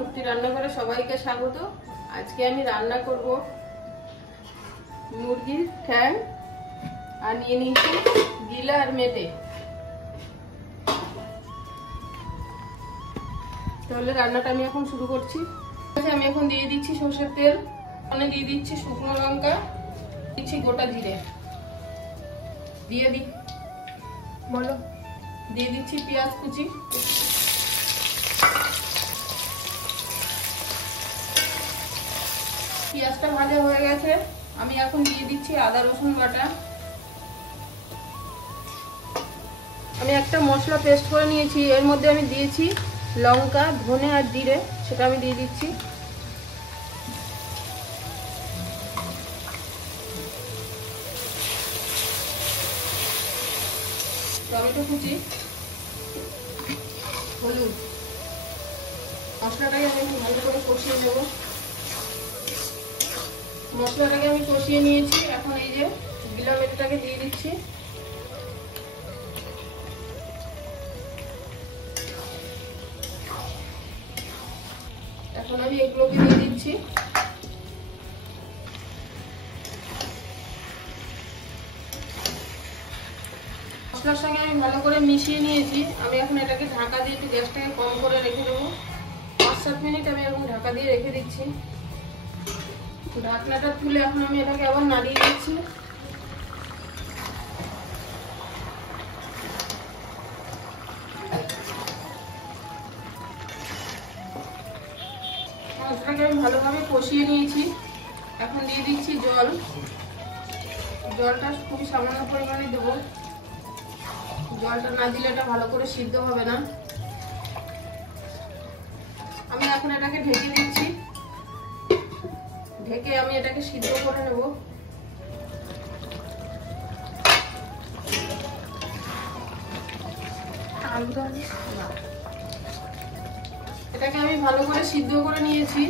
মুক্তি রান্নাঘরে সবাইকে স্বাগত। আজকে আমি রান্না করব মুরগির ঠ্যাং আর নিয়ে নিয়েছি গিলা আর মেটে। তাহলে রান্নাটা আমি এখন শুরু করছি। আমি এখন দিয়ে দিচ্ছি সরষের তেল, ওখানে দিয়ে দিচ্ছি শুকনো লঙ্কা, দিচ্ছি গোটা জিরে, দিয়ে দিচ্ছি পেঁয়াজ কুচি, পেঁয়াজটা ভাজা হয়ে গেছে। আমি এখন দিয়ে দিচ্ছি আদা রসুন বাটা। আমি একটা মশলা পেস্ট করে নিয়েছি, এর মধ্যে আমি দিয়েছি লঙ্কা, ধনে আর জিরে, সেটা আমি দিয়ে দিচ্ছি। টমেটো কুচি, হলুদ, মশলাটাকে আমি ভালো করে কষিয়ে নেব। মশলাটাকে আমি কষিয়ে নিয়েছি, এখন এই যে গিলা মেটেটাকে দিয়ে দিচ্ছি। এখন আমি এগুলোকে দিয়ে দিচ্ছি। মশলার সঙ্গে আমি ভালো করে মিশিয়ে নিয়েছি। আমি এখন এটাকে ঢাকা দিয়ে একটু গ্যাসটাকে কম করে রেখে দেবো। 5-7 মিনিট আমি এরকম ঢাকা দিয়ে রেখে দিচ্ছি। ঢাকনাটা তুলে এখন আমি এটাকে আবার নাড়িয়ে দিচ্ছি। মশলাটাকে আমি ভালোভাবে কষিয়ে নিয়েছি। এখন দিয়ে দিচ্ছি জল। জলটা খুবই সামান্য পরিমাণে দেবো, জলটা না দিলে এটা ভালো করে সিদ্ধ হবে না। আমি এখন এটাকে ঢেকে দিচ্ছি, ঢেকে আমি এটাকে সিদ্ধ করে নেব। এটাকে আমি ভালো করে সিদ্ধ করে নিয়েছি।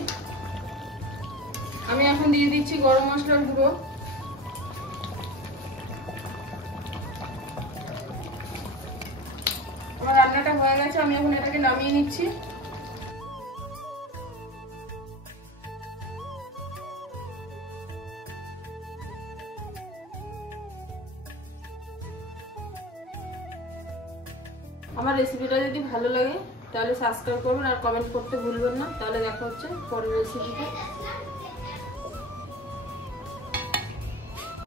আমি এখন দিয়ে দিচ্ছি গরম মশলার গুঁড়ো। আমার রান্নাটা হয়ে গেছে, আমি এখন এটাকে নামিয়ে নিচ্ছি। আমার রেসিপিটা যদি ভালো লাগে তাহলে সাবস্ক্রাইব করবেন আর কমেন্ট করতে ভুলবেন না। তাহলে দেখা হচ্ছে পরের রেসিপিতে।